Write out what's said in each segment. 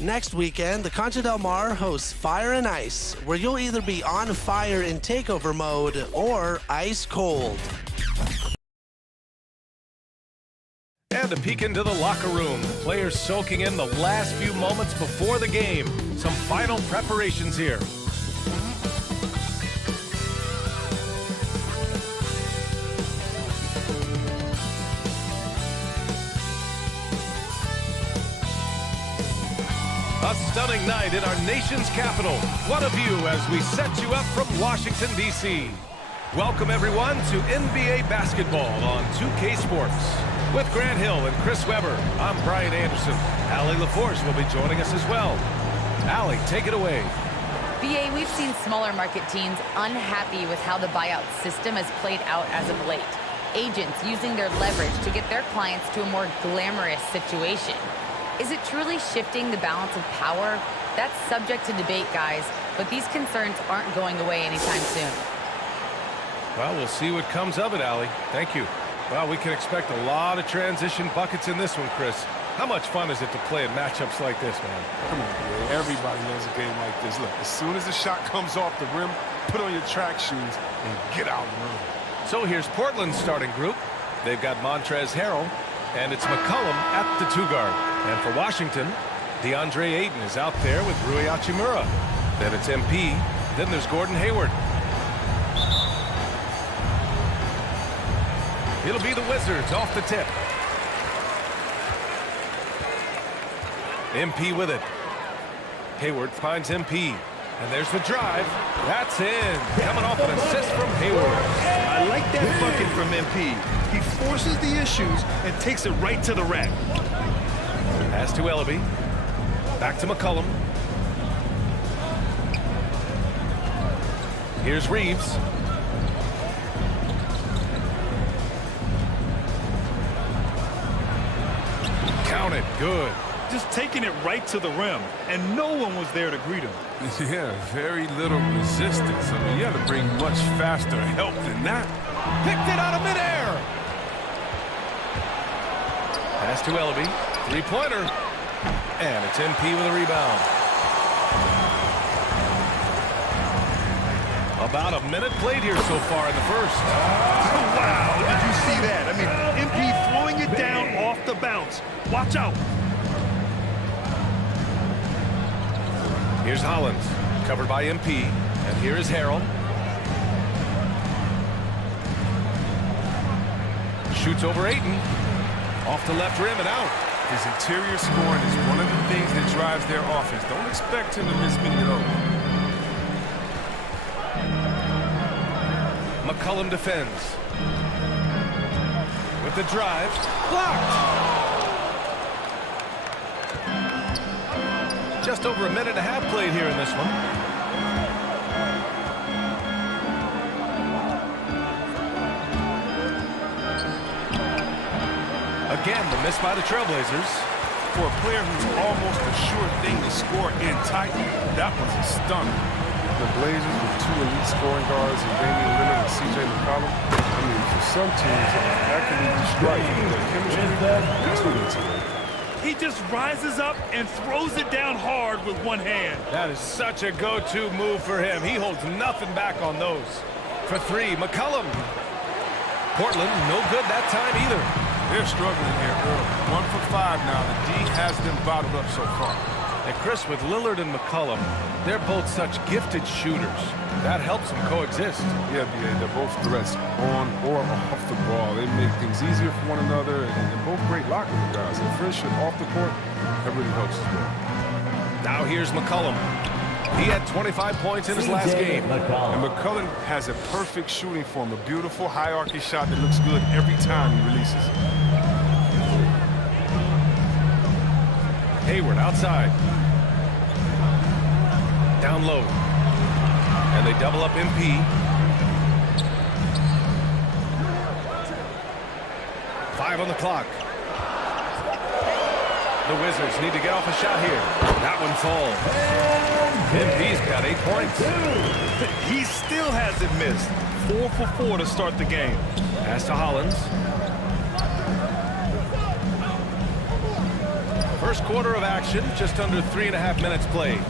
Next weekend, the Concha Del Mar hosts Fire and Ice, where you'll either be on fire in takeover mode or ice cold. And a peek into the locker room. Players soaking in the last few moments before the game. Some final preparations here. A stunning night in our nation's capital. What a view as we set you up from Washington, D.C. Welcome, everyone, to NBA basketball on 2K Sports. With Grant Hill and Chris Webber, I'm Brian Anderson. Allie LaForce will be joining us as well. Allie, take it away. BA, we've seen smaller market teams unhappy with how the buyout system has played out as of late. Agents using their leverage to get their clients to a more glamorous situation. Is it truly shifting the balance of power? That's subject to debate, guys, but these concerns aren't going away anytime soon. Well, we'll see what comes of it, Allie. Thank you. Well, we can expect a lot of transition buckets in this one, Chris. How much fun is it to play in matchups like this, man? Come on, man. Everybody loves a game like this. Look, as soon as the shot comes off the rim, put on your track shoes and get out and run. So here's Portland's starting group. They've got Montrezl Harrell, and it's McCollum at the 2-guard. And for Washington, DeAndre Ayton is out there with Rui Hachimura. Then it's MP. Then there's Gordon Hayward. It'll be the Wizards off the tip. MP with it. Hayward finds MP. And there's the drive. That's in. Coming off an assist from Hayward. I like that bucket from MP. He forces the issues and takes it right to the rack. Pass to Ellaby. Back to McCollum. Here's Reeves. Count it. Good. Just taking it right to the rim, and no one was there to greet him. Yeah, very little resistance. I mean, you had to bring much faster help than that. Picked it out of midair. Pass to Ellaby. Three-pointer. And it's MP with a rebound. About a minute played here so far in the first. Oh, wow, did you see that? I mean, MP throwing it down off the bounce. Watch out. Here's Hollins, covered by MP. And here is Harrell. Shoots over Ayton. Off the left rim and out. His interior scoring is one of the things that drives their offense. Don't expect him to miss many of those. McCollum defends. With the drive. Blocked. Just over a minute and a half played here in this one. Again, the miss by the Trailblazers. For a player who's almost a sure thing to score in tight, that was a stunner. The Blazers with two elite scoring guards and Damian Lillard and C.J. McCollum. I mean, for some teams, that can be striking. The chemistry, too today. He just rises up and throws it down hard with one hand. That is such a go-to move for him. He holds nothing back on those. For three, McCollum. Portland, no good that time either. They're struggling here early. 1 for 5 now. The D has them bottled up so far. And Chris, with Lillard and McCollum, they're both such gifted shooters. That helps them coexist. Yeah, B.A., they're both threats on or off the ball. They make things easier for one another, and they're both great locker room guys. They're efficient off the court. That really helps as well. Now here's McCollum. He had 25 points in his last game. And McCollum has a perfect shooting form, a beautiful hierarchy shot that looks good every time he releases. Hayward outside. Down low. And they double up MP. Five on the clock. The Wizards need to get off a shot here. That one falls. MP's got 8 points. He still hasn't missed. 4 for 4 to start the game. Pass to Hollins. First quarter of action, just under 3.5 minutes played.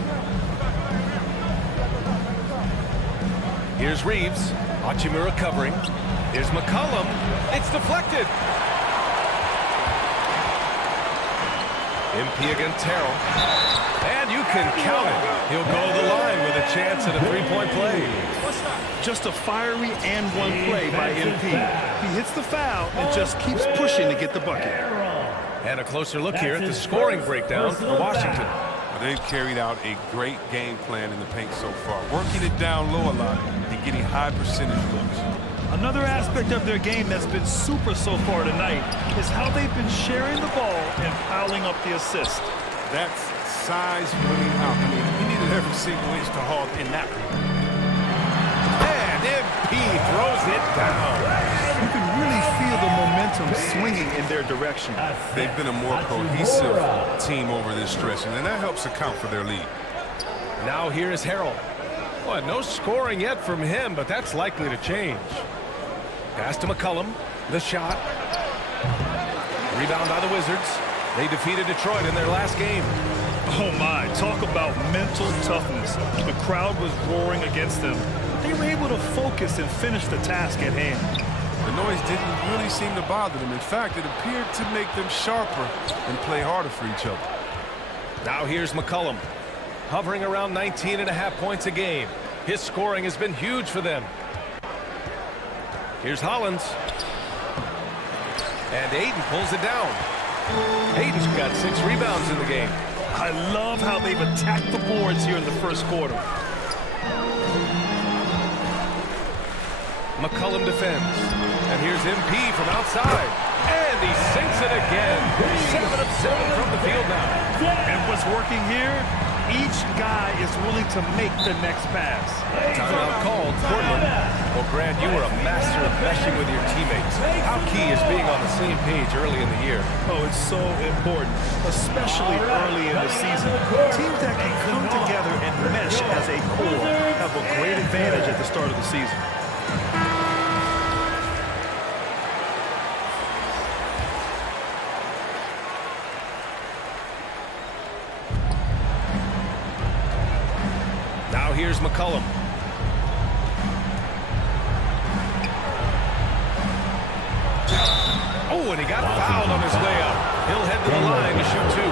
Here's Reeves. Hachimura covering. Here's McCollum. It's deflected. MP against Terrell. And you can count it. He'll go to the line with a chance at a three-point play. Just a fiery and one play by MP. He hits the foul and just keeps pushing to get the bucket. And a closer look here at the scoring breakdown for Washington. They've carried out a great game plan in the paint so far, working it down low a lot and getting high percentage looks. Another aspect of their game that's been super so far tonight is how they've been sharing the ball and piling up the assist. That's size winning out. I mean, we needed every single inch to haul in that one. And MP throws it down. You can really feel the momentum swinging in their direction. They've been a more cohesive team over this stretch, and that helps account for their lead. Now here is Harrell. Well, no scoring yet from him, but that's likely to change. Pass to McCollum. The shot. Rebound by the Wizards. They defeated Detroit in their last game. Oh my, talk about mental toughness. The crowd was roaring against them. They were able to focus and finish the task at hand. The noise didn't really seem to bother them. In fact, it appeared to make them sharper and play harder for each other. Now here's McCollum. Hovering around 19.5 points a game. His scoring has been huge for them. Here's Hollins. And Ayton pulls it down. Ayton's got 6 rebounds in the game. I love how they've attacked the boards here in the first quarter. McCollum defends. And here's MP from outside. And he sinks it again. 7 of 7 from the field now. And what's working here? Each guy is willing to make the next pass. Timeout called, Portland. Well, Grant, you were a master of meshing with your teammates. How key is being on the same page early in the year? Oh, it's so important, especially early in the season. Teams that can come together and mesh as a core have a great advantage at the start of the season. Now here's McCollum. Oh, and he got fouled on his way up. He'll head to the line to shoot 2.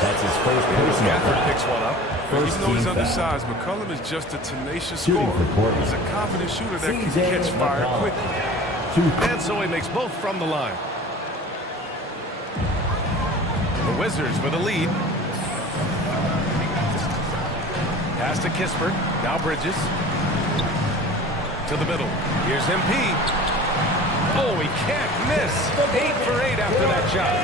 That's his first personal Gafford foul. picks one up. Even though he's undersized, McCollum is just a tenacious scorer. He's a confident shooter that can catch fire quickly. And so he makes both from the line. The Wizards with a lead. Pass to Kispert. Now Bridges. To the middle. Here's MP. Oh, he can't miss. 8 for 8 after that shot.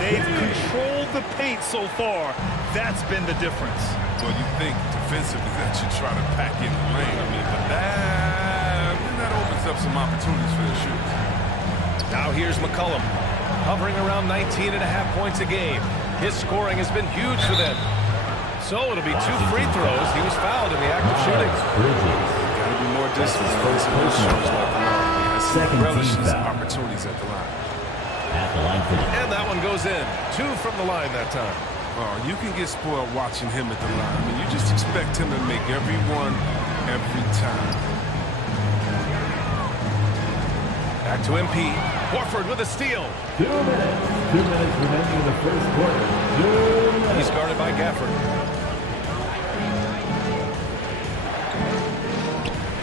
They've controlled the paint so far. That's been the difference. Well, you think defensively that you try to pack in the lane. I mean, but that opens up some opportunities for the shooters. Now here's McCollum. Hovering around 19.5 points a game. His scoring has been huge for them. So it'll be 2 free throws. He was fouled in the act of shooting. Got to be more disciplined on some of those shots like that. Second Relish team his foul. opportunities at the line. At the line for the And that one goes in. 2 from the line that time. Oh, you can get spoiled watching him at the line. I mean, you just expect him to make every one, every time. Back to MP. Horford with a steal. 2 minutes. 2 minutes remaining in the first quarter. 2 minutes. He's guarded by Gafford.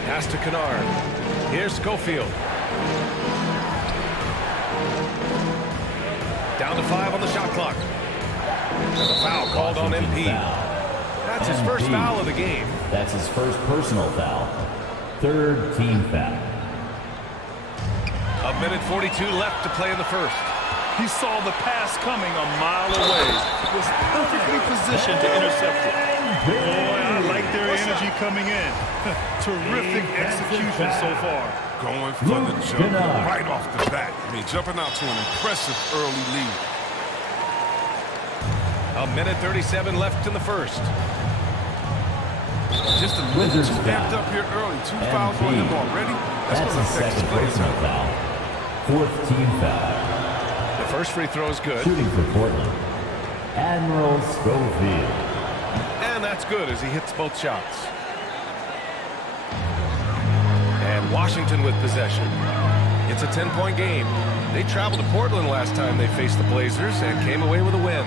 Pass to Kennard. Here's Schofield. Down to 5 on the shot clock. And a foul called on MP. That's his first foul of the game. That's his first personal foul. 3rd team foul. 1:42 left to play in the first. He saw the pass coming a mile away. Was perfectly positioned to intercept it. Boy, I like their energy coming in. Terrific execution so far. Going for the jump right off the bat. I mean, jumping out to an impressive early lead. 1:37 left in the first. Just a little too amped up here early. 2 fouls on him already. That's going to his affect his second playing personal time. foul. 4th team foul. The first free throw is good. Shooting for Portland. Admiral Schofield. And that's good as he hits both shots. And Washington with possession. It's a 10-point game. They traveled to Portland last time they faced the Blazers and came away with a win.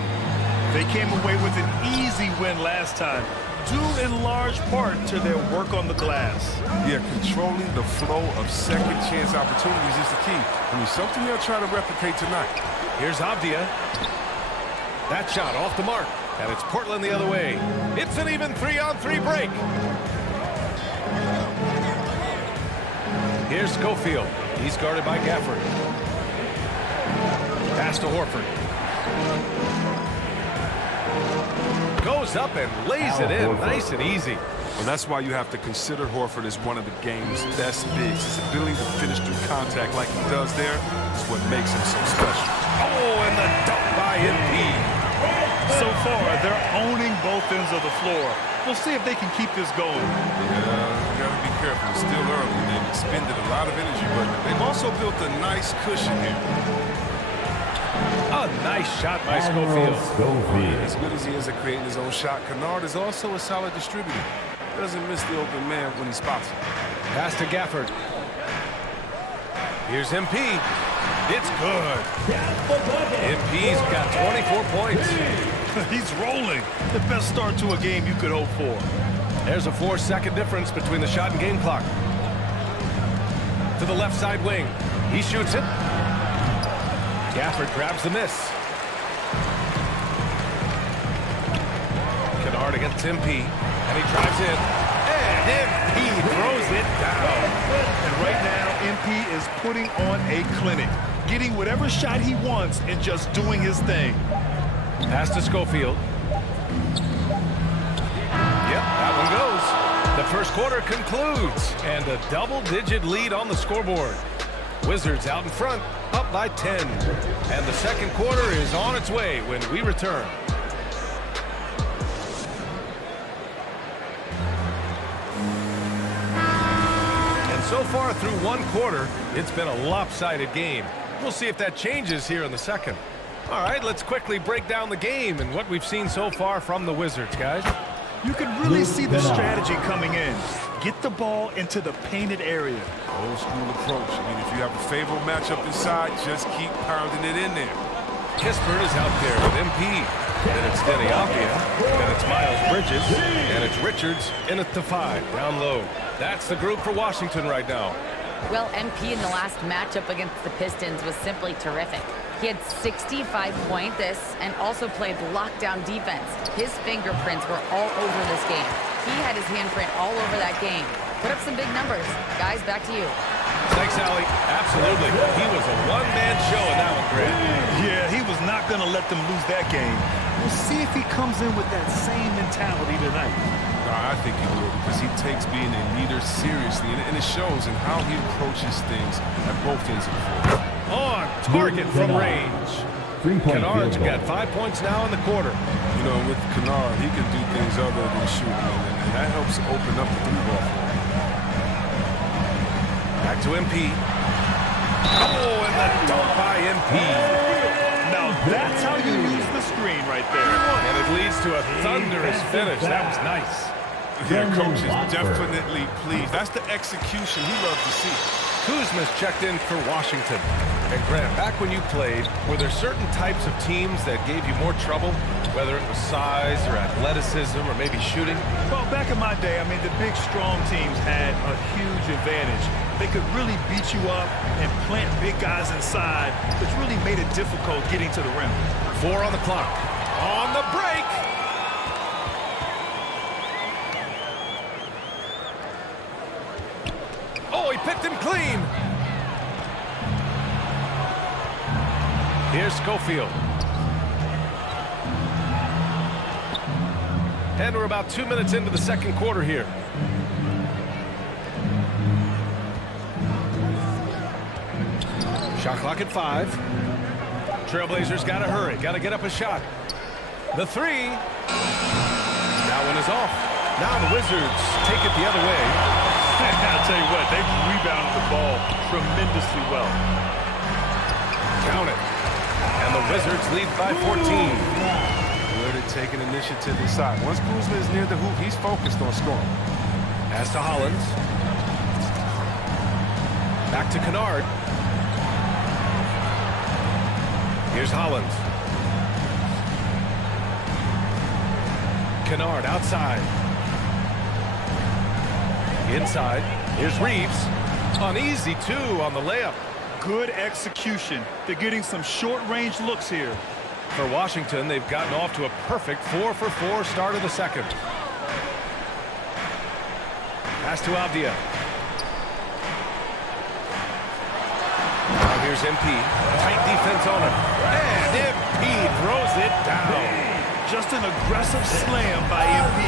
They came away with an easy win last time, due in large part to their work on the glass. Yeah, controlling the flow of second chance opportunities is the key. I mean, something they'll try to replicate tonight. Here's Avdia. That shot off the mark, and it's Portland the other way. It's an even 3-on-3 break. Here's Schofield. He's guarded by Gafford. Pass to Horford. Goes up and lays it in, nice and easy. Well, that's why you have to consider Horford as one of the game's best bigs. His ability to finish through contact like he does there is what makes him so special. Oh, and the dunk by MP. So far, they're owning both ends of the floor. We'll see if they can keep this going. Yeah, you got to be careful. It's still early. They've expended a lot of energy, but they've also built a nice cushion here. A nice shot by Admiral Schofield. As good as he is at creating his own shot, Kennard is also a solid distributor. Doesn't miss the open man when he spots him. Pass to Gafford. Here's MP. It's good. MP's got 24 points. He's rolling. The best start to a game you could hope for. There's a 4-second difference between the shot and game clock. To the left side wing. He shoots it. Gafford grabs the miss. Kennard against MP. And he drives in. And MP throws it down. And right now, MP is putting on a clinic, getting whatever shot he wants and just doing his thing. Pass to Schofield. Yep, that one goes. The first quarter concludes, and a double-digit lead on the scoreboard. Wizards out in front, up by 10. And the second quarter is on its way when we return. And so far through one quarter, it's been a lopsided game. We'll see if that changes here in the second. All right, let's quickly break down the game and what we've seen so far from the Wizards, guys. You can really see the strategy coming in. Get the ball into the painted area. Old school approach. I mean, if you have a favorable matchup inside, just keep pounding it in there. Kispert is out there with MP. Then it's Denny Avdia. Then it's Miles Bridges. And it's Richards in at the 5, down low. That's the group for Washington right now. Well, MP in the last matchup against the Pistons was simply terrific. He had 65 points and also played lockdown defense. His fingerprints were all over this game. He had his handprint all over that game. Put up some big numbers. Guys, back to you. Thanks, Allie. Absolutely. He was a one-man show in that one, Grant. Yeah, he was not going to let them lose that game. We'll see if he comes in with that same mentality tonight. I think he will, because he takes being a leader seriously, and it shows in how he approaches things at both ends of the floor. On target from range. Kennard's got 5 points now in the quarter. You know, with Kennard, he can do things other than shooting, and that helps open up the three-ball for him. Back to MP. Oh, and the dunk by MP. Now that's how you use the screen right there. And it leads to a thunderous finish. That was nice. Yeah, coach is definitely pleased. That's the execution he loves to see. Kuzma's checked in for Washington. And Grant, back when you played, were there certain types of teams that gave you more trouble? Whether it was size or athleticism or maybe shooting? Well, back in my day, I mean, the big, strong teams had a huge advantage. They could really beat you up and plant big guys inside, which really made it difficult getting to the rim. 4 on the clock. On the break. Oh, he picked him clean. Here's Schofield. And we're about 2 minutes into the second quarter here. Shot clock at 5. Trailblazers got to hurry. Got to get up a shot. The 3. That one is off. Now the Wizards take it the other way. I'll tell you what, they've rebounded the ball tremendously well. Count it. And the Wizards lead by 14. taking initiative inside. Once Kuzma is near the hoop, he's focused on scoring. Pass to Hollins. Back to Kennard. Here's Hollins. Kennard outside. Inside. Here's Reeves. An easy 2 on the layup. Good execution. They're getting some short-range looks here. For Washington, they've gotten off to a perfect 4-for-4 start of the second. Pass to Avdia. Now here's MP. Tight defense on him. And MP throws it down. Just an aggressive slam by MP.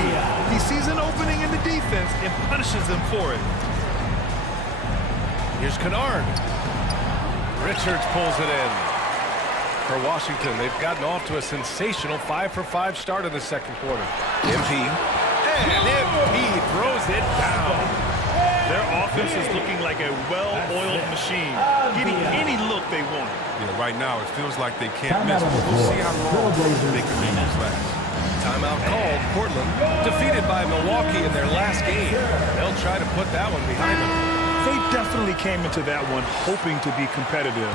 He sees an opening in the defense and punishes him for it. Here's Kennard. Richards pulls it in. For Washington, they've gotten off to a sensational 5-for-5 start in the second quarter. MP. And MP throws it down. Their offense is looking like a well-oiled machine, getting any look they want. Yeah, right now it feels like they can't miss. We'll see how long they can make this last. Timeout called. Portland defeated by Milwaukee in their last game. They'll try to put that one behind them. They definitely came into that one hoping to be competitive.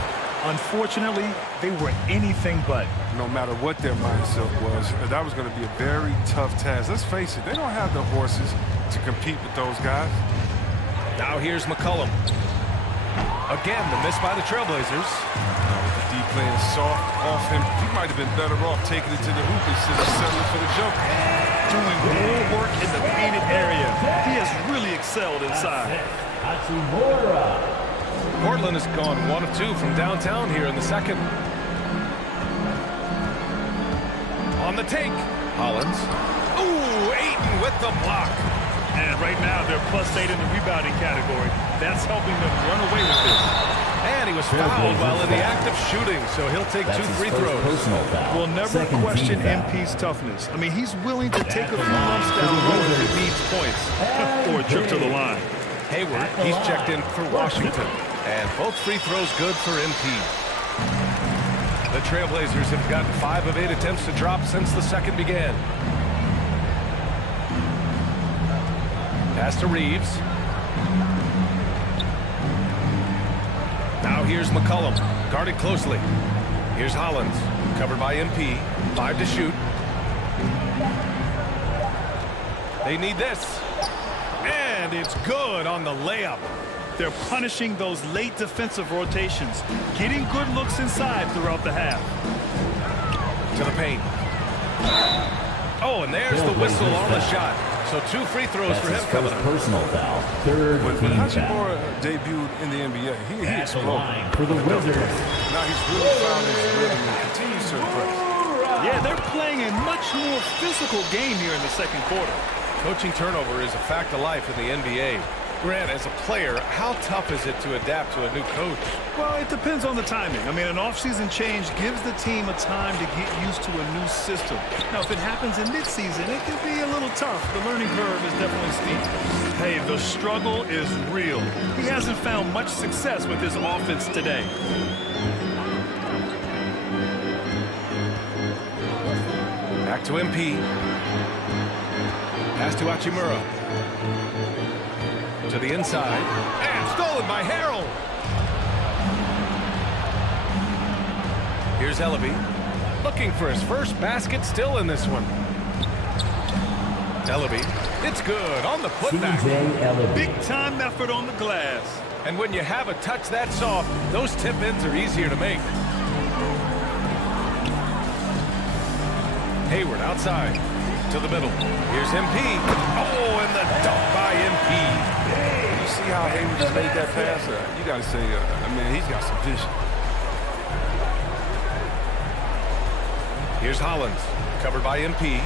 Unfortunately, they were anything but. No matter what their mindset was, that was going to be a very tough task. Let's face it, they don't have the horses to compete with those guys. Now here's McCollum. Again, the miss by the Trailblazers. With the deep playing soft off him, he might have been better off taking it to the hoop instead of settling for the jumper. Doing good work in the painted area. He has really excelled inside. Portland has gone 1 of 2 from downtown here in the second. On the take, Hollins. Ooh, Ayton with the block. And right now, they're +8 in the rebounding category. That's helping them run away with this. And he was fouled while in the act of shooting, so he'll take 2 free throws. We'll never question MP's toughness. I mean, he's willing to take a few lumps down low if it needs points or a trip to the line. Hayward, he's checked in for Washington. And both free throws good for MP. The Trailblazers have gotten 5 of 8 attempts to drop since the second began. Pass to Reeves. Now here's McCollum, guarded closely. Here's Hollins, covered by MP. 5 to shoot. They need this. And it's good on the layup. They're punishing those late defensive rotations, getting good looks inside throughout the half. To the paint. Oh, and there's the whistle on the shot. So 2 free throws for him coming up. Personal foul. Third When team Hachimura foul. debuted in the NBA, he At the exploded. line for the Wizards. Now he's really found his rhythm and continues to impress. Yeah, they're playing a much more physical game here in the second quarter. Coaching turnover is a fact of life in the NBA. Grant, as a player, how tough is it to adapt to a new coach? Well, it depends on the timing. I mean, an offseason change gives the team a time to get used to a new system. Now, if it happens in midseason, it can be a little tough. The learning curve is definitely steep. Hey, the struggle is real. He hasn't found much success with his offense today. Back to MP. Pass to Hachimura. To the inside. And stolen by Harrell. Here's Ellaby. Looking for his first basket still in this one. Ellaby. It's good on the putback. Big-time effort on the glass. And when you have a touch that soft, those tip-ins are easier to make. Hayward outside. To the middle. Here's MP. Oh, and the dunk by MP. You see how Hayward just made that pass? You got to say, I mean, he's got some vision. Here's Hollins, covered by MP.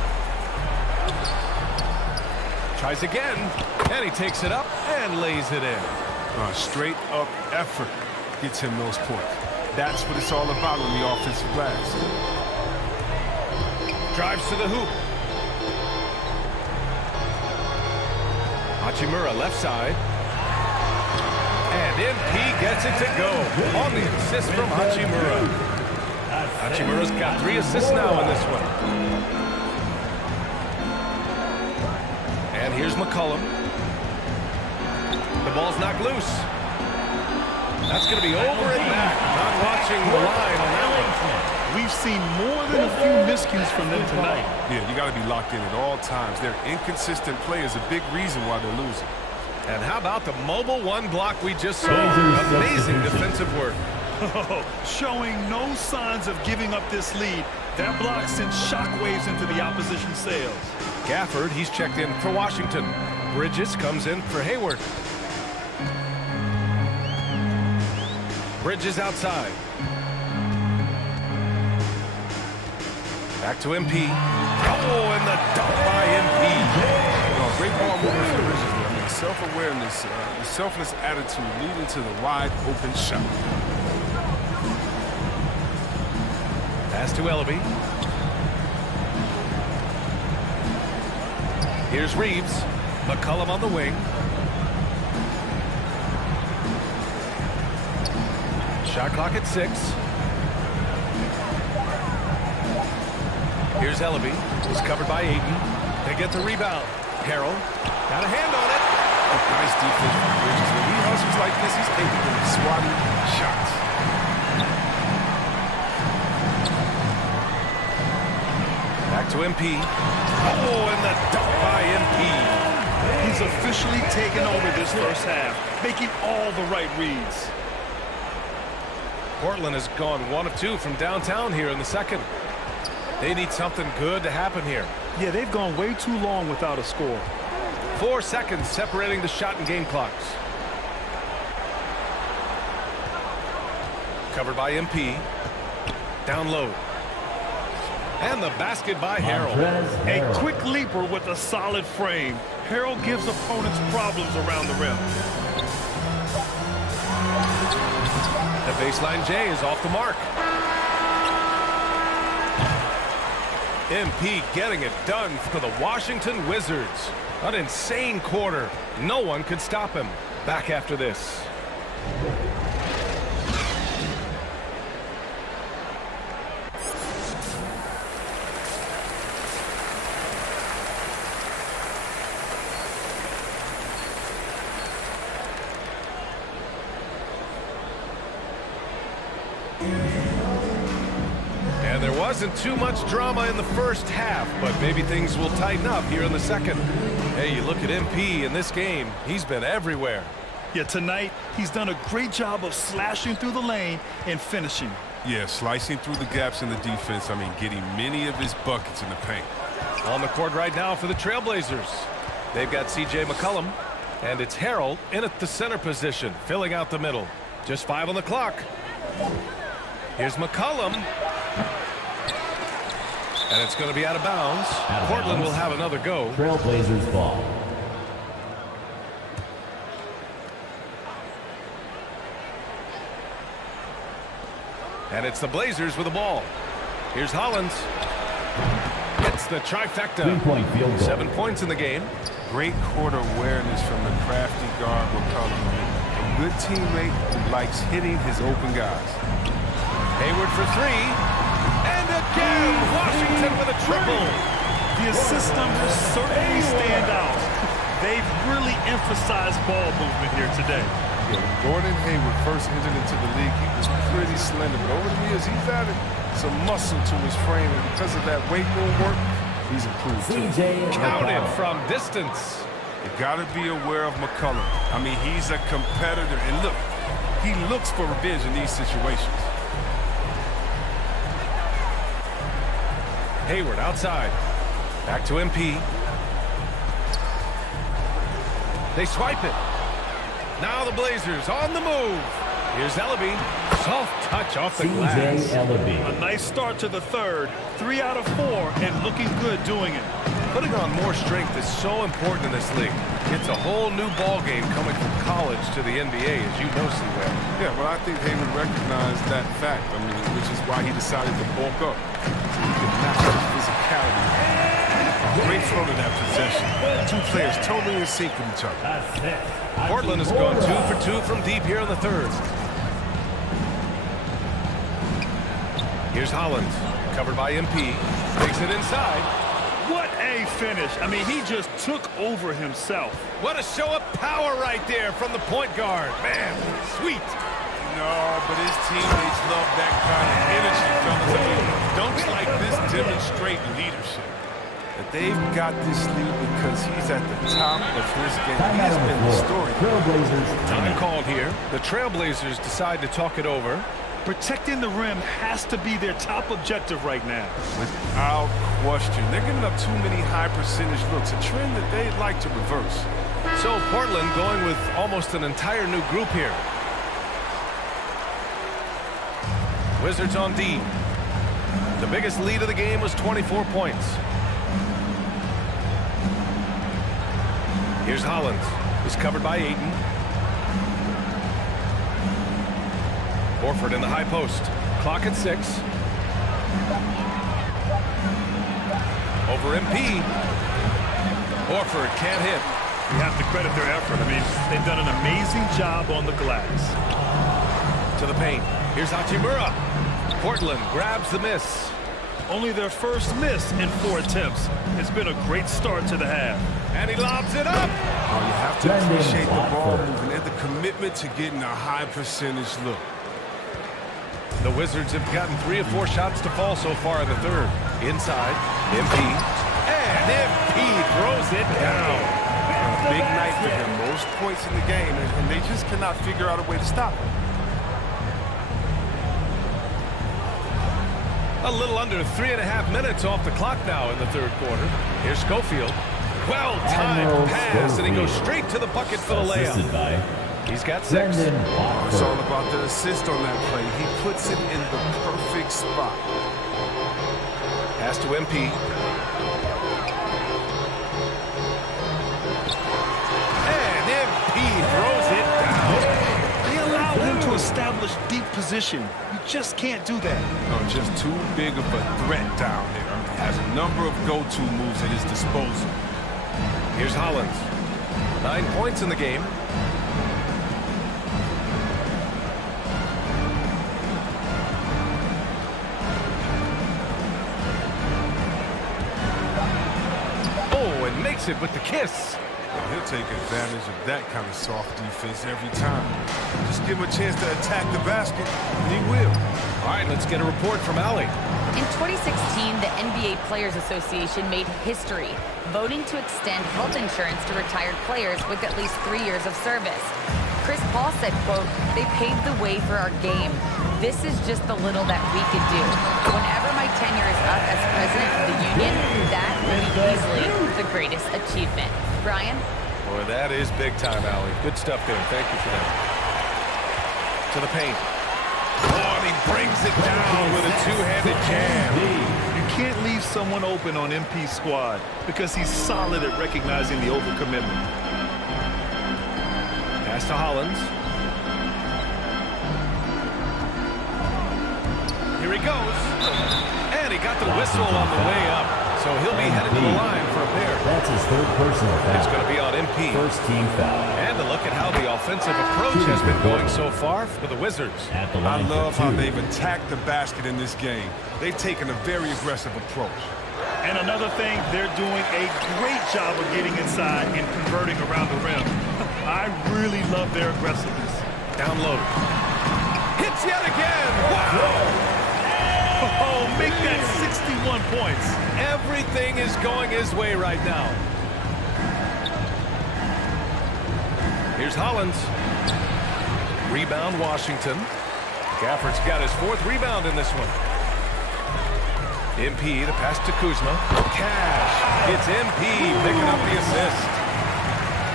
Tries again, and he takes it up and lays it in. Straight up effort gets him those points. That's what it's all about on the offensive glass. Drives to the hoop. Hachimura left side. And MP gets it to go on the assist from Hachimura. Hachimura's got 3 assists now in this one. And here's McCollum. The ball's knocked loose. That's going to be over and back. Not watching the line on that one. We've seen more than a few miscues from them tonight. Yeah, you got to be locked in at all times. Their inconsistent play is a big reason why they're losing. And how about the mobile one block we just saw? Amazing defensive work. Showing no signs of giving up this lead. That block sends shockwaves into the opposition sails. Gafford, he's checked in for Washington. Bridges comes in for Hayward. Bridges outside. Back to MP. Oh, and the dunk by MP. Great ball movement for the Bridges. I mean, self-awareness, the selfless attitude leading to the wide open shot. Pass to Ellaby. Here's Reeves. McCollum on the wing. Shot clock at 6. Here's Ellaby. He's covered by Aiden. They get the rebound. Harrell got a hand on it. Nice defense from Bridges. When he hustles like this, he's capable of swatting shots. Back to MP. Oh, and the dunk by MP. He's officially taken over this first half, making all the right reads. Portland has gone 1 of 2 from downtown here in the second. They need something good to happen here. Yeah, they've gone way too long without a score. 4 seconds separating the shot and game clocks. Covered by MP. Down low. And the basket by Harrell. A quick leaper with a solid frame. Harrell gives opponents problems around the rim. The baseline J is off the mark. MP getting it done for the Washington Wizards. An insane quarter. No one could stop him. Back after this. And there wasn't too much drama in the first half, but maybe things will tighten up here in the second. Hey, you look at MP in this game, he's been everywhere. Yeah, tonight, he's done a great job of slashing through the lane and finishing. Yeah, slicing through the gaps in the defense. I mean, getting many of his buckets in the paint. On the court right now for the Trailblazers. They've got C.J. McCollum, and it's Harrell in at the center position, filling out the middle. Just 5 on the clock. Here's McCollum. And it's going to be out of bounds. Portland will have another go. Trailblazers ball. And it's the Blazers with the ball. Here's Hollins. It's the trifecta. 3-point field goal. 7 points in the game. Great court awareness from the crafty guard McCollum. A good teammate who likes hitting his open guys. Hayward for 3. And again, Washington with a triple. The assist numbers certainly stand out. They've really emphasized ball movement here today. Yeah, when Gordon Hayward first entered into the league, he was pretty slender. But over the years, he's added some muscle to his frame. And because of that weight room work, he's improved too. Counted from distance. You got to be aware of McCollum. I mean, he's a competitor. And look, he looks for revenge in these situations. Hayward outside. Back to MP. They swipe it. Now the Blazers on the move. Here's Ellaby. Soft touch off the glass. A nice start to the third. 3 out of 4 and looking good doing it. Putting on more strength is so important in this league. It's a whole new ball game coming from college to the NBA, as you know so well. Yeah, well, I think Hayward recognized that fact. I mean, which is why he decided to bulk up. So he could match his physicality. Great throw to that possession. 2 players totally in sync with each other. Portland has gone 2 for 2 from deep here in the third. Here's Hollins, covered by MP. Takes it inside. What an Great finish. I mean, he just took over himself. What a show of power right there from the point guard. Man, sweet. No, but his teammates love that kind of energy, fellas. I mean, dunks like this demonstrate leadership. But they've got this lead because he's at the top of his game. He's been the story. Trailblazers. Time called here. The Trailblazers decide to talk it over. Protecting the rim has to be their top objective right now. Without question. They're giving up too many high percentage looks, a trend that they'd like to reverse. So Portland going with almost an entire new group here. Wizards on D. The biggest lead of the game was 24 points. Here's Hollins. He's covered by Ayton. Horford in the high post. Clock at 6. Over MP. Horford can't hit. You have to credit their effort. I mean, they've done an amazing job on the glass. To the paint. Here's Hachimura. Portland grabs the miss. Only their first miss in 4 attempts. It's been a great start to the half. And he lobs it up. Oh, you have to appreciate the ball movement and the commitment to getting a high percentage look. The Wizards have gotten 3 or 4 shots to fall so far in the third. Inside, MP. And MP throws it down. A big night for him. Most points in the game, and they just cannot figure out a way to stop him. A little under 3.5 minutes off the clock now in the third quarter. Here's Schofield. Well-timed pass, and he goes straight to the bucket for the layup. He's got 6. It's all about the assist on that play. He puts it in the perfect spot. Pass to MP. And MP throws it down. They allow him to establish deep position. You just can't do that. No, just too big of a threat down there. He has a number of go-to moves at his disposal. Here's Hollins. 9 points in the game. Oh, and makes it with the kiss. He'll take advantage of that kind of soft defense every time. Just give him a chance to attack the basket, and he will. All right, let's get a report from Allie. In 2016, the NBA Players Association made history, voting to extend health insurance to retired players with at least 3 years of service. Chris Paul said, quote, "They paved the way for our game. This is just the little that we could do. Whenever my tenure is up as president of the union, that will be easily the greatest achievement." Brian? Boy, that is big time, Allie. Good stuff there. Thank you for that. To the paint. Oh, and he brings it down with a two-handed jam. You can't leave someone open on MP's squad because he's solid at recognizing the overcommitment. Pass to Hollins. Here he goes. And he got the whistle on the way up. So he'll be headed to the line for a pair. That's his third personal foul. It's going to be on MP. First team foul. And to look at how the offensive approach has been going so far for the Wizards. At the I line love for how 2. they've attacked the basket in this game. They've taken a very aggressive approach. And another thing, they're doing a great job of getting inside and converting around the rim. I really love their aggressiveness. Down low. Hits yet again. Wow. Oh, make that 61 points. Everything is going his way right now. Here's Hollins. Rebound, Washington. Gafford's got his 4th rebound in this one. MP, the pass to Kuzma. Cash. It's MP picking up the assist.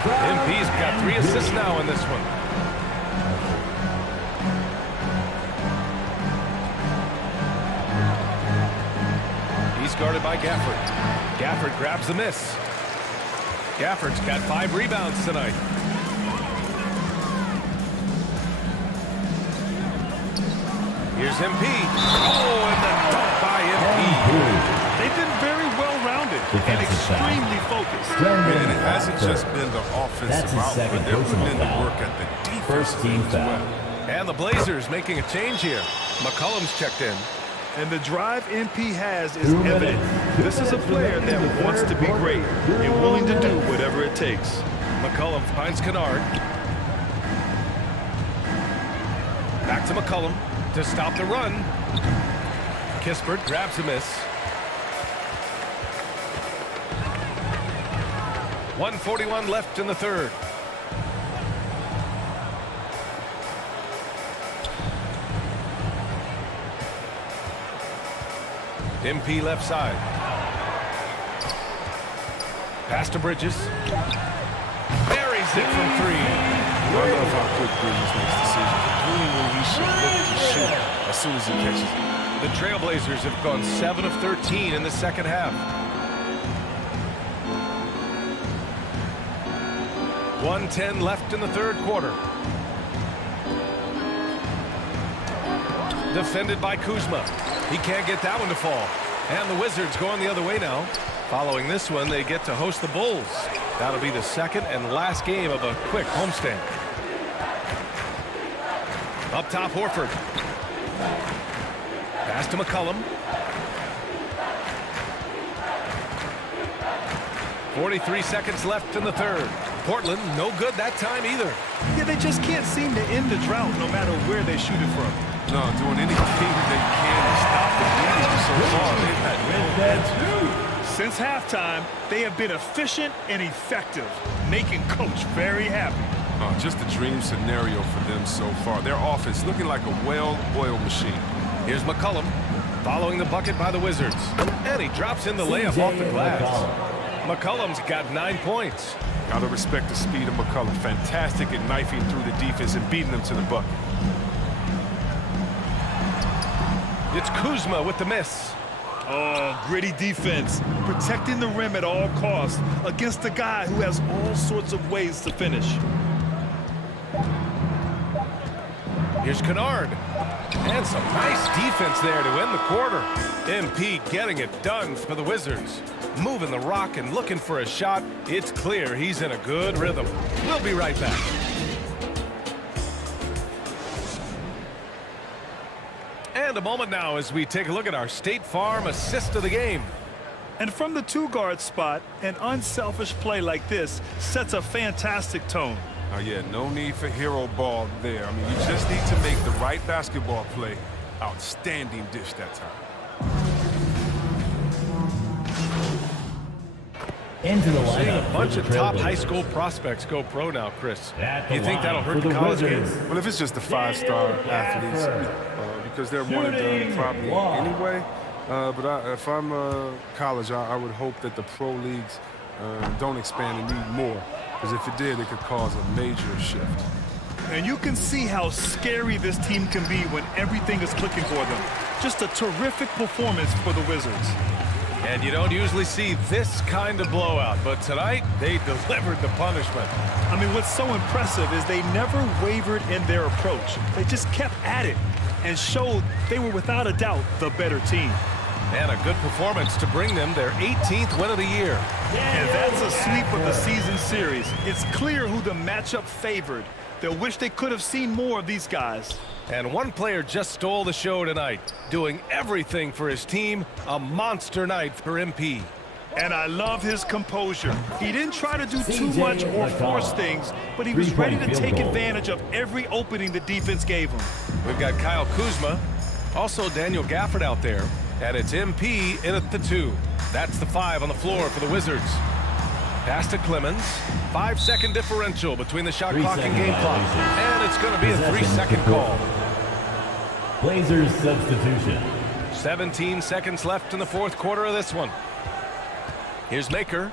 MP's got 3 assists now in this one. He's guarded by Gafford. Gafford grabs the miss. Gafford's got 5 rebounds tonight. Here's MP. Oh, and the dunk by MP. They've been very well-rounded and extremely focused. And it hasn't just been the offensive his output. second They're putting in the personal work at the defense First team as foul. well. And the Blazers making a change here. McCollum's checked in. And the drive MP has is evident. This is a player that wants to be great and willing to do whatever it takes. McCollum finds Kennard. Back to McCollum to stop the run. Kispert grabs a miss. 1:41 left in the third. MP left side. Pass to Bridges. Buries it from three. I love how quick Bridges makes decisions, including when he should look to shoot as soon as he catches it. The Trailblazers have gone 7 of 13 in the second half. 1:10 left in the third quarter. Defended by Kuzma. He can't get that one to fall. And the Wizards going the other way now. Following this one, they get to host the Bulls. That'll be the second and last game of a quick homestand. Up top, Horford. Pass to McCollum. 43 seconds left in the third. Portland, no good that time either. Yeah, they just can't seem to end the drought no matter where they shoot it from. No, doing anything they can to stop the bleeding so far. They've had no answer. Since halftime, they have been efficient and effective, making Coach very happy. Just a dream scenario for them so far. Their offense looking like a well-oiled machine. Here's McCollum following the bucket by the Wizards. And he drops in the layup off the glass. McCollum's got 9 points. Gotta respect the speed of McCollum. Fantastic at knifing through the defense and beating them to the bucket. It's Kuzma with the miss. Oh, gritty defense, protecting the rim at all costs against a guy who has all sorts of ways to finish. Here's Kennard. And some nice defense there to end the quarter. MP getting it done for the Wizards. Moving the rock and looking for a shot. It's clear he's in a good rhythm. We'll be right back. And a moment now as we take a look at our State Farm assist of the game. And from the two-guard spot, an unselfish play like this sets a fantastic tone. Oh, yeah, no need for hero ball there. I mean, you just need to make the right basketball play. Outstanding dish that time. Into the Seeing a lineup bunch for of the top Trailblazers. high school prospects go pro now, Chris. At the You think line that'll for hurt the the college Wizards. game? Well, if it's just the five-star athletes, because they're one and done probably anyway. But if I'm college, I would hope that the pro leagues don't expand and need more. Because if it did, it could cause a major shift. And you can see how scary this team can be when everything is clicking for them. Just a terrific performance for the Wizards. And you don't usually see this kind of blowout, but tonight they delivered the punishment. I mean, what's so impressive is they never wavered in their approach. They just kept at it and showed they were without a doubt the better team. And a good performance to bring them their 18th win of the year. And that's a sweep of the season series. It's clear who the matchup favored. They'll wish they could have seen more of these guys. And one player just stole the show tonight, doing everything for his team. A monster night for MP. And I love his composure. He didn't try to do too much or force things, but he was ready to take advantage of every opening the defense gave him. We've got Kyle Kuzma, also Daniel Gafford out there, and it's MP in at the 2. That's the 5 on the floor for the Wizards. Pass to Clemens. 5-second differential between the shot clock and game clock. And it's going to be a 3-second call. Blazers substitution. 17 seconds left in the fourth quarter of this one. Here's Maker.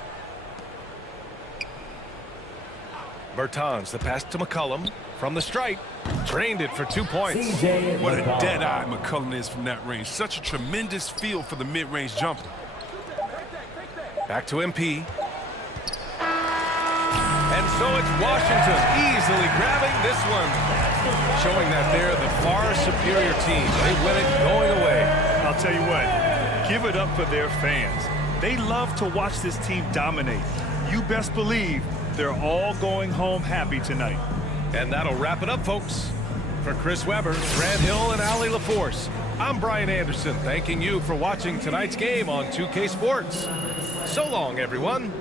Bertans, the pass to McCollum from the stripe. Drained it for 2 points. What a dead-eye McCollum is from that range. Such a tremendous feel for the mid-range jumper. Back to MP. And so it's Washington easily grabbing this one. Showing that they're the far superior team. They win it going away. I'll tell you what, give it up for their fans. They love to watch this team dominate. You best believe they're all going home happy tonight. And that'll wrap it up, folks. For Chris Webber, Grant Hill, and Allie LaForce, I'm Brian Anderson, thanking you for watching tonight's game on 2K Sports. So long, everyone.